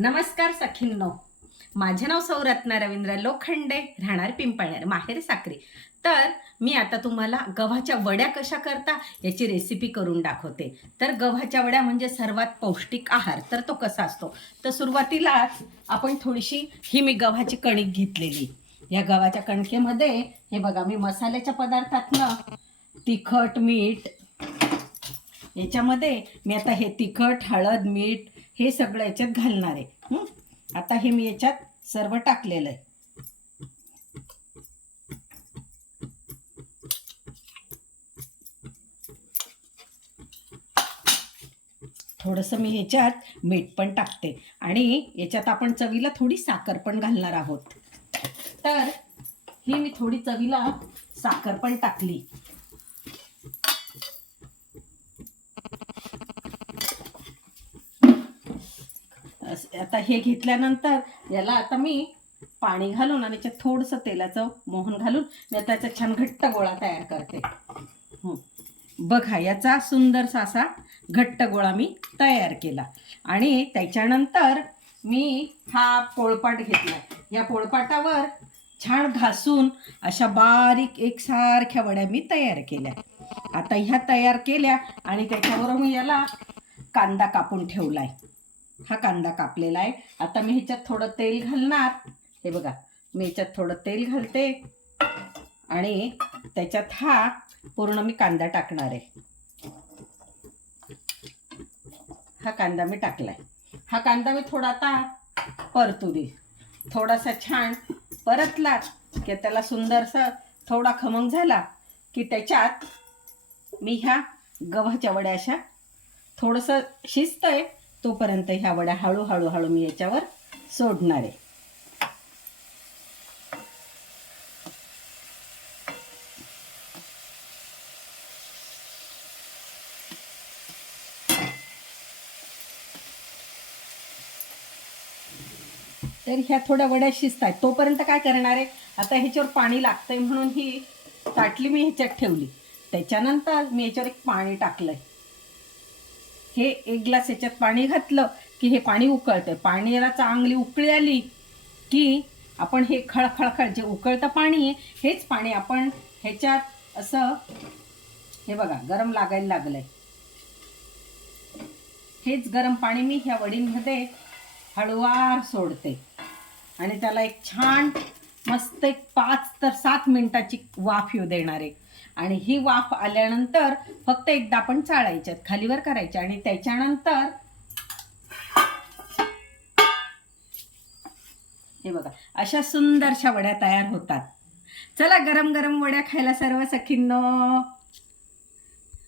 नमस्कार सखींनो, माझे नाव सौरत्ना रवींद्र लोखंडे, राहणार पिंपळनेर, माहेर साक्री. तर मी आता तुम्हाला गव्हाच्या वड्या कशा करता याची रेसिपी करून दाखवते. तर गव्हाच्या वड्या म्हणजे सर्वात पौष्टिक आहार. तर तो कसा असतो, तर सुरुवातीलाच आपण थोडीशी ही मी गव्हाची कणिक घेतलेली. या गव्हाच्या कणकेमध्ये हे बघा, मी मसाल्याच्या पदार्थातनं तिखट, मीठ, याच्यामध्ये मी आता हे तिखट, हळद, मीठ हे सगळं याच्यात घालणार आहे. आता हे मी याच्यात सर्व टाकलेलं आहे. थोडंसं मी ह्याच्यात मीठ पण टाकते आणि याच्यात आपण चवीला थोडी साखर पण घालणार आहोत. तर ही मी थोडी चवीला साखर पण टाकली. आता हे घेतल्यानंतर याला आता मी पाणी घालून आणि त्याच्यात थोडंसं तेलाचं मोहन घालून त्याचा छान घट्ट गोळा तयार करते. बघा, याचा सुंदरसा असा घट्ट गोळा मी तयार केला. आणि त्याच्यानंतर मी हा पोळपाट घेतला. या पोळपाटावर छान घासून अशा बारीक एकसारख्या वड्या मी तयार केल्या. आता ह्या तयार केल्या आणि त्याच्यावर मी याला कांदा कापून ठेवलाय. हा कांदा कापलेला आहे. आता मी ह्याच्यात थोडं तेल घालणार. हे बघा, मी ह्याच्यात थोडं तेल घालते आणि त्याच्यात हा पूर्ण मी कांदा टाकणार आहे. हा कांदा मी टाकलाय. हा कांदा मी थोडा आता परतू दे. थोडासा छान परतला की त्याला सुंदरसा थोडा खमंग झाला की त्याच्यात मी ह्या गव्हाच्या वड्या अशा थोडंसं शिजतंय तोपर्यंत ह्या वड्या हळूहळू मी याच्यावर सोडणार आहे. तर ह्या थोड्या वड्या शिजतायत तोपर्यंत काय करणार आहे, आता ह्याच्यावर पाणी लागतंय म्हणून ही ताटली मी ह्याच्यात ठेवली. त्याच्यानंतर मी याच्यावर एक पाणी टाकलंय. हे एक ग्लास ह्याच्यात पाणी घातलं की हे पाणी उकळतंय. पाण्याला चांगली उकळी आली की आपण हे खळखळखळ जे उकळतं पाणी आहे हेच पाणी आपण ह्याच्यात असं, हे बघा, गरम लागायला लागलंय. हेच गरम पाणी मी ह्या वडींमध्ये हळूवार सोडते आणि त्याला एक छान मस्त एक 5 ते 7 मिनिटाची वाफ येऊ देणार आहे. आणि ही वाफ आल्यानंतर फक्त एकदा आपण चाळायच्यात, खालीवर करायच्या आणि त्याच्यानंतर हे बघा अशा सुंदरशा वड्या तयार होतात. चला, गरम गरम वड्या खायला सर्व सखींनो.